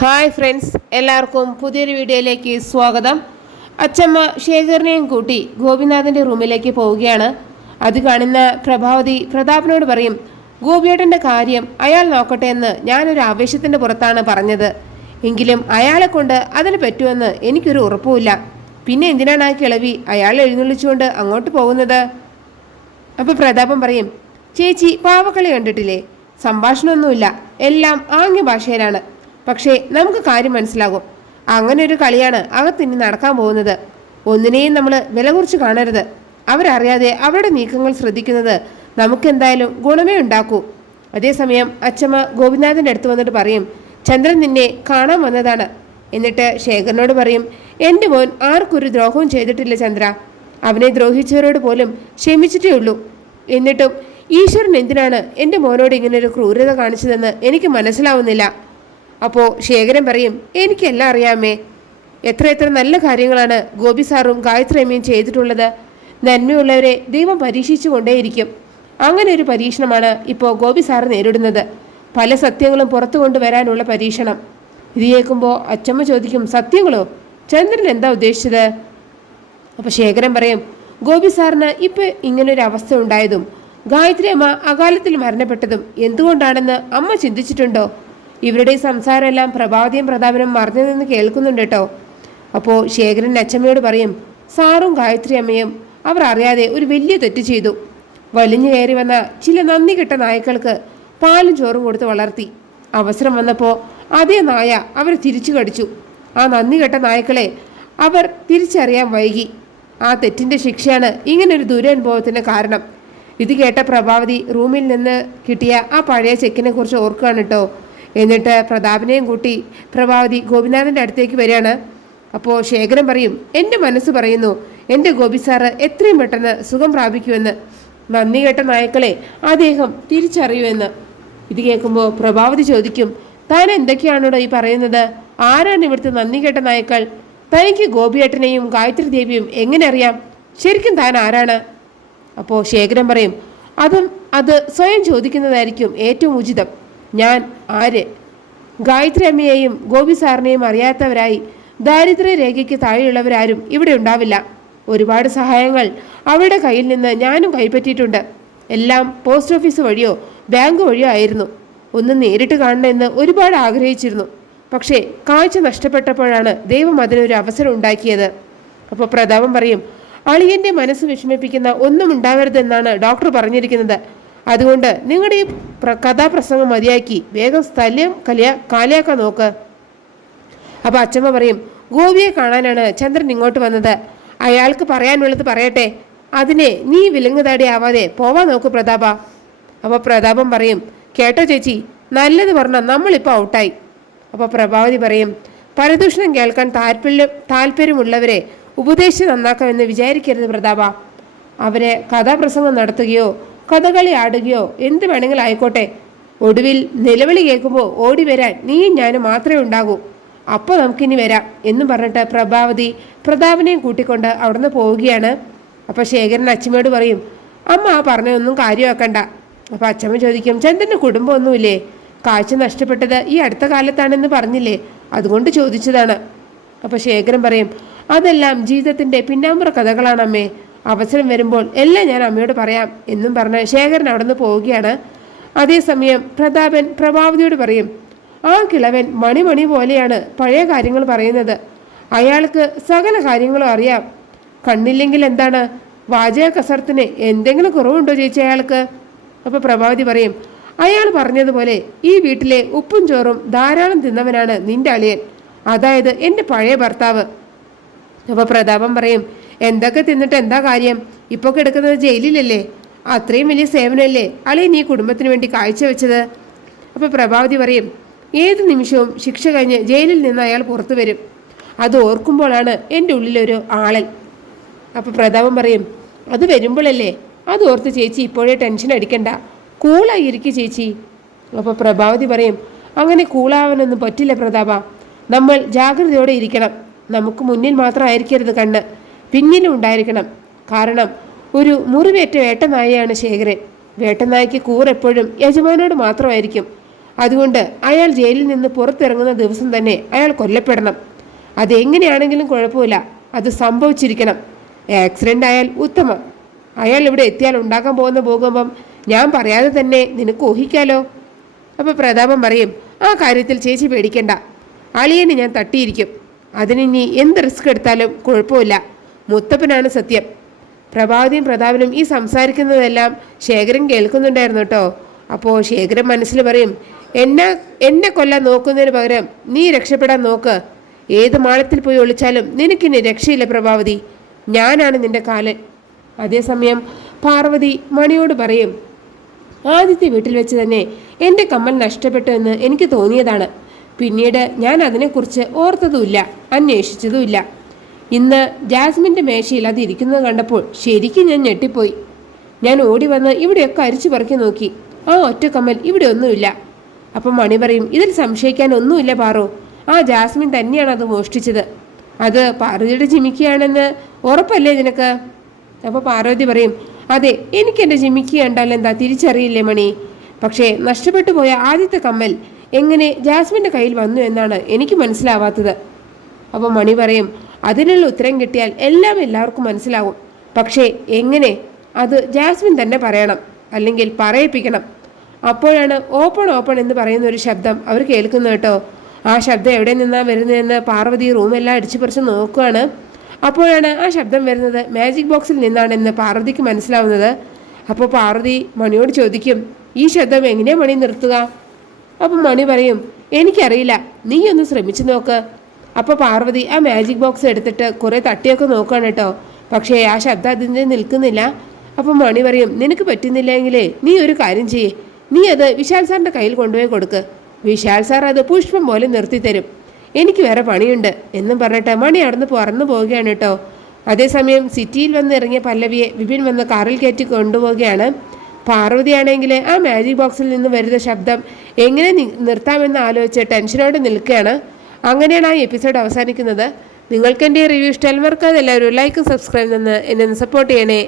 Hi friends എല്ലാവർക്കും പുതിയൊരു വീഡിയോയിലേക്ക് സ്വാഗതം. അച്ചമ്മ ശേഖറിനെയും കൂട്ടി ഗോപിനാഥന്റെ റൂമിലേക്ക് പോവുകയാണ്. അത് കാണുന്ന പ്രഭാവതി പ്രതാപനോട് പറയും ഗോപിയേട്ടന്റെ കാര്യം അയാൾ നോക്കട്ടെ എന്ന് ഞാനൊരു ആവേശത്തിന്റെ പുറത്താണ് പറഞ്ഞത്. എങ്കിലും അയാളെ കൊണ്ട് അതിന് പറ്റുമെന്ന് എനിക്കൊരു ഉറപ്പുമില്ല. പിന്നെ എന്തിനാണ് ആ കിളവി അയാൾ എഴുന്നള്ളിച്ചുകൊണ്ട് അങ്ങോട്ട് പോകുന്നത്? അപ്പോൾ പ്രതാപം പറയും ചേച്ചി പാവക്കളി കണ്ടിട്ടില്ലേ? സംഭാഷണമൊന്നുമില്ല. എല്ലാം ആംഗ്യ ഭാഷയിലാണ് പക്ഷേ നമുക്ക് കാര്യം മനസ്സിലാകും. അങ്ങനെ ഒരു കളിയാണ് അകത്തിനി നടക്കാൻ പോകുന്നത്. ഒന്നിനെയും നമ്മൾ വില കുറിച്ച് കാണരുത്. അവരറിയാതെ അവരുടെ നീക്കങ്ങൾ ശ്രദ്ധിക്കുന്നത് നമുക്കെന്തായാലും ഗുണമേ ഉണ്ടാക്കൂ. അതേസമയം അച്ഛമ്മ ഗോപിനാഥന്റെ അടുത്ത് വന്നിട്ട് പറയും ചന്ദ്രൻ നിന്നെ കാണാൻ വന്നതാണ്. എന്നിട്ട് ശേഖരനോട് പറയും എന്റെ മോൻ ആർക്കൊരു ദ്രോഹവും ചെയ്തിട്ടില്ല ചന്ദ്ര. അവനെ ദ്രോഹിച്ചവരോട് പോലും ക്ഷമിച്ചിട്ടേ ഉള്ളൂ. എന്നിട്ടും ഈശ്വരൻ എന്തിനാണ് എന്റെ മോനോട് ഇങ്ങനൊരു ക്രൂരത കാണിച്ചതെന്ന് എനിക്ക് മനസ്സിലാവുന്നില്ല. അപ്പോൾ ശേഖരൻ പറയും എനിക്കെല്ലാം അറിയാമേ. എത്ര എത്ര നല്ല കാര്യങ്ങളാണ് ഗോപി സാറും ഗായത്രി അമ്മയും ചെയ്തിട്ടുള്ളത്. നന്മയുള്ളവരെ ദൈവം പരീക്ഷിച്ചു കൊണ്ടേയിരിക്കും. അങ്ങനെ ഒരു പരീക്ഷണമാണ് ഇപ്പോൾ ഗോപി സാറ് നേരിടുന്നത്. പല സത്യങ്ങളും പുറത്തു കൊണ്ടുവരാനുള്ള പരീക്ഷണം. ഇത് കേൾക്കുമ്പോൾ അച്ചമ്മ ചോദിക്കും സത്യങ്ങളോ? ചന്ദ്രൻ എന്താ ഉദ്ദേശിച്ചത്? അപ്പോൾ ശേഖരൻ പറയും ഗോപി സാറിന് ഇപ്പൊ ഇങ്ങനൊരു അവസ്ഥ ഉണ്ടായതും ഗായത്രി അമ്മ അകാലത്തിൽ മരണപ്പെട്ടതും എന്തുകൊണ്ടാണെന്ന് അമ്മ ചിന്തിച്ചിട്ടുണ്ടോ? ഇവരുടെ സംസാരമെല്ലാം പ്രഭാതിയും പ്രതാപനും മറിഞ്ഞു നിന്ന് കേൾക്കുന്നുണ്ട് കേട്ടോ. അപ്പോൾ ശേഖരൻ അച്ചമ്മയോട് പറയും സാറും ഗായത്രി അമ്മയും അവർ അറിയാതെ ഒരു വലിയ തെറ്റ് ചെയ്തു. വലിഞ്ഞു കയറി വന്ന ചില നന്ദി കെട്ട നായ്ക്കൾക്ക് പാലും ചോറും കൊടുത്ത് വളർത്തി. അവസരം വന്നപ്പോൾ അതേ നായ അവർ തിരിച്ചു കടിച്ചു. ആ നന്ദി കെട്ട നായ്ക്കളെ അവർ തിരിച്ചറിയാൻ വൈകി. ആ തെറ്റിന്റെ ശിക്ഷയാണ് ഇങ്ങനൊരു ദുരനുഭവത്തിന് കാരണം. ഇത് കേട്ട പ്രഭാവതി റൂമിൽ നിന്ന് കിട്ടിയ ആ പഴയ ചെക്കിനെ കുറിച്ച് ഓർക്കുകയാണ് കേട്ടോ. എന്നിട്ട് പ്രതാപനെയും കൂട്ടി പ്രഭാവതി ഗോപിനാഥന്റെ അടുത്തേക്ക് വരികയാണ്. അപ്പോൾ ശേഖരൻ പറയും എന്റെ മനസ്സ് പറയുന്നു എന്റെ ഗോപി സാറ് എത്രയും പെട്ടെന്ന് സുഖം പ്രാപിക്കുമെന്ന്. നന്ദി കേട്ട നായക്കളെ അദ്ദേഹം തിരിച്ചറിയുമെന്ന്. ഇത് കേൾക്കുമ്പോൾ പ്രഭാവതി ചോദിക്കും താൻ എന്തൊക്കെയാണോടോ ഈ പറയുന്നത്? ആരാണ് ഇവിടുത്തെ നന്ദി കേട്ട നായക്കൾ? തനിക്ക് ഗോപിയേട്ടനെയും ഗായത്രി ദേവിയും എങ്ങനെ അറിയാം? ശരിക്കും താൻ ആരാണ്? അപ്പോൾ ശേഖരൻ പറയും അതും അത് സ്വയം ചോദിക്കുന്നതായിരിക്കും ഏറ്റവും ഉചിതം. ഞാൻ ആര്? ഗായത്രി അമ്മയെയും ഗോപി സാറിനെയും അറിയാത്തവരായി ദാരിദ്ര്യ രേഖയ്ക്ക് താഴെയുള്ളവരാരും ഇവിടെ ഉണ്ടാവില്ല. ഒരുപാട് സഹായങ്ങൾ അവരുടെ കയ്യിൽ നിന്ന് ഞാനും കൈപ്പറ്റിയിട്ടുണ്ട്. എല്ലാം പോസ്റ്റ് ഓഫീസ് വഴിയോ ബാങ്ക് വഴിയോ ആയിരുന്നു. ഒന്ന് നേരിട്ട് കാണണമെന്ന് ഒരുപാട് ആഗ്രഹിച്ചിരുന്നു. പക്ഷേ കാഴ്ച നഷ്ടപ്പെട്ടപ്പോഴാണ് ദൈവം അതിനൊരു അവസരം ഉണ്ടാക്കിയത്. അപ്പോൾ പ്രതാപം പറയും അളിയന്റെ മനസ്സ് വിഷമിപ്പിക്കുന്ന ഒന്നും ഉണ്ടാവരുതെന്നാണ് ഡോക്ടർ പറഞ്ഞിരിക്കുന്നത്. അതുകൊണ്ട് നിങ്ങളുടെ ഈ പ്ര- കഥാപ്രസംഗം മതിയാക്കി വേഗം സ്ഥലം കലിയ കാലിയാക്കാൻ നോക്ക്. അപ്പോൾ അച്ഛമ്മ പറയും ഗോപിയെ കാണാനാണ് ചന്ദ്രൻ ഇങ്ങോട്ട് വന്നത്. അയാൾക്ക് പറയാനുള്ളത് പറയട്ടെ. അതിനെ നീ വിലങ്ങുതാടി ആവാതെ പോവാൻ നോക്ക് പ്രതാപ. അപ്പോൾ പ്രതാപം പറയും കേട്ടോ ചേച്ചി നല്ലത് പറഞ്ഞ നമ്മളിപ്പോൾ ഔട്ടായി. അപ്പോൾ പ്രഭാവതി പറയും പരദൂഷണം കേൾക്കാൻ താല്പര്യം താല്പര്യമുള്ളവരെ ഉപദേശിച്ച് നന്നാക്കാമെന്ന് വിചാരിക്കരുത് പ്രതാപ. അവരെ കഥാപ്രസംഗം നടത്തുകയോ കഥകളി ആടുകയോ എന്ത് വേണമെങ്കിലും ആയിക്കോട്ടെ. ഒടുവിൽ നിലവിളി കേൾക്കുമ്പോൾ ഓടി വരാൻ നീയും ഞാനും മാത്രമേ ഉണ്ടാകൂ. അപ്പോൾ നമുക്കിനി വരാം എന്നും പറഞ്ഞിട്ട് പ്രഭാവതി പ്രതാപനെയും കൂട്ടിക്കൊണ്ട് അവിടുന്ന് പോവുകയാണ്. അപ്പോൾ ശേഖരൻ അച്ഛമ്മയോട് പറയും അമ്മ ആ പറഞ്ഞൊന്നും കാര്യമാക്കണ്ട. അപ്പോൾ അച്ഛമ്മ ചോദിക്കും ചന്ദ്രന്റെ കുടുംബമൊന്നുമില്ലേ? കാഴ്ച നഷ്ടപ്പെട്ടത് ഈ അടുത്ത കാലത്താണെന്ന് പറഞ്ഞില്ലേ? അതുകൊണ്ട് ചോദിച്ചതാണ്. അപ്പോൾ ശേഖരൻ പറയും അതെല്ലാം ജീവിതത്തിന്റെ പിന്നാമ്പുറ കഥകളാണ് അമ്മേ അവസരം വരുമ്പോൾ എല്ലാം ഞാൻ അമ്മയോട് പറയാം എന്നും പറഞ്ഞ് ശേഖരൻ അവിടെ നിന്ന് പോവുകയാണ് അതേസമയം പ്രതാപൻ പ്രഭാവതിയോട് പറയും ആ കിളവൻ മണിമണി പോലെയാണ് പഴയ കാര്യങ്ങൾ പറയുന്നത്. അയാൾക്ക് സകല കാര്യങ്ങളും അറിയാം. കണ്ണില്ലെങ്കിൽ എന്താണ്? വാചക കസർത്തിന് എന്തെങ്കിലും കുറവുണ്ടോ ചേച്ചി അയാൾക്ക്? അപ്പോൾ പ്രഭാവതി പറയും അയാൾ പറഞ്ഞതുപോലെ ഈ വീട്ടിലെ ഉപ്പും ചോറും ധാരാളം തിന്നവനാണ് നിന്റെ അളിയൻ. അതായത് എന്റെ പഴയ ഭർത്താവ്. അപ്പോൾ പ്രതാപം പറയും എന്തൊക്കെ തിന്നിട്ട് എന്താ കാര്യം? ഇപ്പൊ കിടക്കുന്നത് ജയിലിലല്ലേ? അത്രയും വലിയ സേവനമല്ലേ അളി നീ കുടുംബത്തിന് വേണ്ടി കാഴ്ചവെച്ചത് അപ്പോൾ പ്രഭാവതി പറയും ഏത് നിമിഷവും ശിക്ഷ കഴിഞ്ഞ് ജയിലിൽ നിന്ന് അയാൾ പുറത്തു വരും. അത് ഓർക്കുമ്പോഴാണ് എന്റെ ഉള്ളിലൊരു ആളൽ. അപ്പോൾ പ്രതാപം പറയും അത് വരുമ്പോഴല്ലേ? അത് ഓർത്ത് ചേച്ചി ഇപ്പോഴേ ടെൻഷൻ അടിക്കണ്ട. കൂളായി ഇരിക്കും ചേച്ചി. അപ്പോൾ പ്രഭാവതി പറയും അങ്ങനെ കൂളാവാനൊന്നും പറ്റില്ല പ്രതാപ. നമ്മൾ ജാഗ്രതയോടെ ഇരിക്കണം. നമുക്ക് മുന്നിൽ മാത്രമായിരിക്കരുത് കണ്ണ്. പിന്നിലും ഉണ്ടായിരിക്കണം കാരണം ഒരു മുറിവേറ്റ വേട്ടനായയാണ് ശേഖരൻ. വേട്ടനായ്ക്ക് കൂറെപ്പോഴും യജമാനോട് മാത്രമായിരിക്കും. അതുകൊണ്ട് അയാൾ ജയിലിൽ നിന്ന് പുറത്തിറങ്ങുന്ന ദിവസം തന്നെ അയാൾ കൊല്ലപ്പെടണം. അതെങ്ങനെയാണെങ്കിലും കുഴപ്പമില്ല. അത് സംഭവിച്ചിരിക്കണം. ആക്സിഡന്റ് ആയാൽ ഉത്തമം. അയാൾ ഇവിടെ എത്തിയാൽ ഉണ്ടാക്കാൻ പോകുന്ന ഭൂകമ്പം ഞാൻ പറയാതെ തന്നെ നിനക്ക് ഊഹിക്കാലോ? അപ്പോൾ പ്രതാപം പറയും ആ കാര്യത്തിൽ ചേച്ചി പേടിക്കണ്ട. അളിയനെ ഞാൻ തട്ടിയിരിക്കും. അതിനി എന്ത് റിസ്ക് എടുത്താലും കുഴപ്പമില്ല. മുത്തപ്പനാണ് സത്യം. പ്രഭാവതിയും പ്രതാപനും ഈ സംസാരിക്കുന്നതെല്ലാം ശേഖരൻ കേൾക്കുന്നുണ്ടായിരുന്നു കേട്ടോ. അപ്പോൾ ശേഖരൻ മനസ്സിൽ പറയും എന്നെ എന്നെ കൊല്ലാൻ നോക്കുന്നതിന് പകരം നീ രക്ഷപ്പെടാൻ നോക്ക്. ഏത് മാളത്തിൽ പോയി ഒളിച്ചാലും നിനക്കിനി രക്ഷയില്ല പ്രഭാവതി. ഞാനാണ് നിന്റെ കാലൻ. അതേസമയം പാർവതി മണിയോട് പറയും ആദ്യത്തെ വീട്ടിൽ വെച്ച് തന്നെ എന്റെ കമ്മൽ നഷ്ടപ്പെട്ടു എന്ന് എനിക്ക് തോന്നിയതാണ്. പിന്നീട് ഞാൻ അതിനെക്കുറിച്ച് ഓർത്തതുമില്ല അന്വേഷിച്ചതുമില്ല. ഇന്ന് ജാസ്മിന്റെ മേശയിൽ അത് ഇരിക്കുന്നത് കണ്ടപ്പോൾ ശരിക്കും ഞാൻ ഞെട്ടിപ്പോയി. ഞാൻ ഓടി വന്ന് ഇവിടെയൊക്കെ അരിച്ചു പറക്കി നോക്കി. ആ ഒറ്റ കമ്മൽ ഇവിടെ ഒന്നുമില്ല. അപ്പം മണി പറയും ഇതിൽ സംശയിക്കാൻ ഒന്നുമില്ല പാറോ. ആ ജാസ്മിൻ തന്നെയാണ് അത് മോഷ്ടിച്ചത്. അത് പാർവതിയുടെ ജിമിക്കിയാണെന്ന് ഉറപ്പല്ലേ നിനക്ക്? അപ്പോൾ പാർവതി പറയും അതെ എനിക്ക് എന്റെ കണ്ടാൽ എന്താ തിരിച്ചറിയില്ലേ മണി? പക്ഷേ നഷ്ടപ്പെട്ടു പോയ ആദ്യത്തെ കമ്മൽ എങ്ങനെ ജാസ്മിന്റെ കയ്യിൽ വന്നു എന്നാണ് എനിക്ക് മനസ്സിലാവാത്തത്. അപ്പോൾ മണി പറയും അതിനുള്ള ഉത്തരം കിട്ടിയാൽ എല്ലാം എല്ലാവർക്കും മനസ്സിലാവും. പക്ഷേ എങ്ങനെ? അത് ജാസ്മിൻ തന്നെ പറയണം അല്ലെങ്കിൽ പറയിപ്പിക്കണം. അപ്പോഴാണ് ഓപ്പൺ ഓപ്പൺ എന്ന് പറയുന്ന ഒരു ശബ്ദം അവർ കേൾക്കുന്നത് കേട്ടോ. ആ ശബ്ദം എവിടെ നിന്നാണ് വരുന്നതെന്ന് പാർവതി റൂമെല്ലാം അടിച്ചു പറിച്ച് നോക്കുകയാണ് അപ്പോഴാണ് ആ ശബ്ദം വരുന്നത് മാജിക് ബോക്സിൽ നിന്നാണെന്ന് പാർവതിക്ക് മനസ്സിലാവുന്നത്. അപ്പോൾ പാർവതി മണിയോട് ചോദിക്കും ഈ ശബ്ദം എങ്ങനെയാണ് മണി നിർത്തുക? അപ്പം മണി പറയും എനിക്കറിയില്ല നീ ഒന്ന് ശ്രമിച്ചു നോക്ക്. അപ്പോൾ പാർവതി ആ മാജിക് ബോക്സ് എടുത്തിട്ട് കുറേ തട്ടിയൊക്കെ നോക്കുകയാണ് കേട്ടോ പക്ഷേ ആ ശബ്ദം അതിന്റെ നിൽക്കുന്നില്ല. അപ്പം മണി പറയും നിനക്ക് പറ്റുന്നില്ലെങ്കിലേ നീ ഒരു കാര്യം ചെയ്യേ. നീ അത് വിശാൽ സാറിന്റെ കയ്യിൽ കൊണ്ടുപോയി കൊടുക്ക്. വിശാൽ സാർ അത് പുഷ്പം പോലെ നിർത്തി തരും. എനിക്ക് വേറെ പണിയുണ്ട് എന്നും പറഞ്ഞിട്ട് മണി അവിടുന്ന് പറന്നു പോവുകയാണ് കേട്ടോ അതേസമയം സിറ്റിയിൽ വന്ന് ഇറങ്ങിയ പല്ലവിയെ വിപിൻ വന്ന് കാറിൽ കയറ്റി കൊണ്ടുപോവുകയാണ്. പാർവതിയാണെങ്കിൽ ആ മാജിക് ബോക്സിൽ നിന്ന് വരുന്ന ശബ്ദം എങ്ങനെ നിർത്താമെന്ന് ആലോചിച്ച് ടെൻഷനോടെ നിൽക്കുകയാണ്. അങ്ങനെയാണ് ആ എപ്പിസോഡ് അവസാനിക്കുന്നത്. നിങ്ങൾക്ക് എന്റെ റിവ്യൂ ഇഷ്ടമല്ലവർക്ക് മറക്കാതെ എല്ലാവരും ലൈക്കും സബ്സ്ക്രൈബ് നിന്ന് എന്നെ സപ്പോർട്ട് ചെയ്യണേ.